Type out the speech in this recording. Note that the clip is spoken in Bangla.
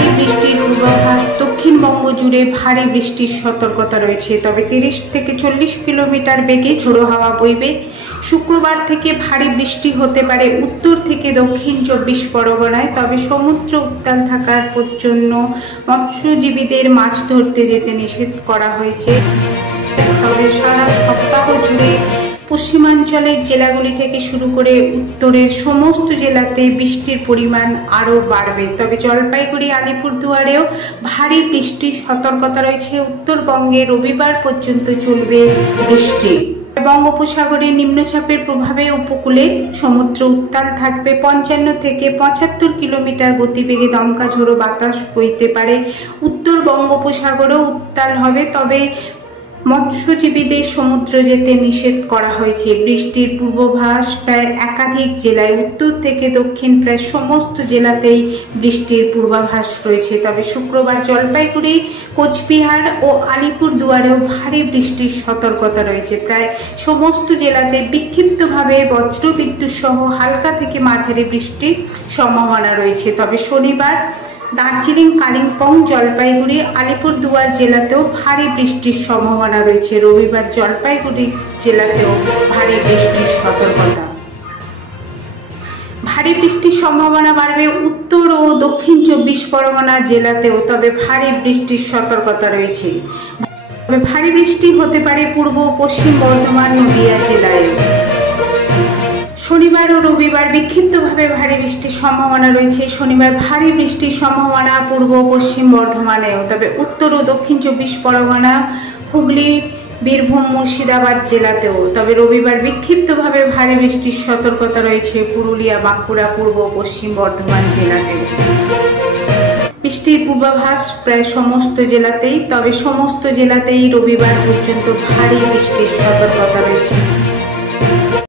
ভারী বৃষ্টির পূর্বাভাস। দক্ষিণবঙ্গ জুড়ে ভারী বৃষ্টির সতর্কতা রয়েছে, তবে 30 থেকে 40 কিলোমিটার বেগে ঝোড়ো হাওয়া বইবে। শুক্রবার থেকে ভারী বৃষ্টি হতে পারে উত্তর থেকে দক্ষিণ 24 পরগনায়, তবে সমুদ্র উত্তাল থাকার জন্য মৎস্যজীবীদের মাছ ধরতে যেতে নিষেধ করা হয়েছে। তবে সারা সপ্তাহ জুড়ে পশ্চিমাঞ্চলের জেলাগুলি থেকে শুরু করে উত্তরের সমস্ত জেলাতে বৃষ্টির পরিমাণ আরও বাড়বে। তবে জলপাইগুড়ি, আলিপুরদুয়ারেও ভারী বৃষ্টির সতর্কতা রয়েছে। উত্তরবঙ্গে রবিবার পর্যন্ত চলবে বৃষ্টি। বঙ্গোপসাগরে নিম্নচাপের প্রভাবে উপকূলে সমুদ্র উত্তাল থাকবে। 55 থেকে 75 কিলোমিটার গতিবেগে দমকা ঝোড়ো বাতাস বইতে পারে। উত্তর বঙ্গোপসাগরেও উত্তাল হবে, তবে মৎস্যজীবীদের সমুদ্র যেতে নিষেধ করা হয়েছে। বৃষ্টির পূর্বাভাস প্রায় একাধিক জেলায়, উত্তর থেকে দক্ষিণ প্রায় সমস্ত জেলাতেই বৃষ্টির পূর্বাভাস রয়েছে। তবে শুক্রবার জলপাইগুড়ি, কোচবিহার ও আলিপুরদুয়ারেও ভারী বৃষ্টির সতর্কতা রয়েছে। প্রায় সমস্ত জেলাতে বিক্ষিপ্তভাবে বজ্রবিদ্যুৎ সহ হালকা থেকে মাঝারি বৃষ্টির সম্ভাবনা রয়েছে। তবে শনিবার দার্জিলিং, কালিম্পং, জলপাইগুড়ি, আলিপুরদুয়ার জেলাতেও ভারী বৃষ্টির সম্ভাবনা রয়েছে। রবিবার জলপাইগুড়ি জেলাতেও ভারী বৃষ্টির সতর্কতা। ভারী বৃষ্টির সম্ভাবনা বাড়বে উত্তর ও দক্ষিণ 24 পরগনা জেলাতেও, তবে ভারী বৃষ্টির সতর্কতা রয়েছে। তবে ভারী বৃষ্টি হতে পারে পূর্ব পশ্চিম বর্ধমান, নদিয়া জেলায়। শনিবার ও রবিবার বিক্ষিপ্তভাবে ভারী বৃষ্টির সম্ভাবনা রয়েছে। শনিবার ভারী বৃষ্টির সম্ভাবনা পূর্ব পশ্চিম বর্ধমানেও, তবে উত্তর ও দক্ষিণ 24 পরগনা, হুগলি, বীরভূম, মুর্শিদাবাদ জেলাতেও। তবে রবিবার বিক্ষিপ্তভাবে ভারী বৃষ্টির সতর্কতা রয়েছে পুরুলিয়া, বাঁকুড়া, পূর্ব পশ্চিম বর্ধমান জেলাতেও। বৃষ্টির পূর্বাভাস প্রায় সমস্ত জেলাতেই, তবে সমস্ত জেলাতেই রবিবার পর্যন্ত ভারী বৃষ্টির সতর্কতা রয়েছে।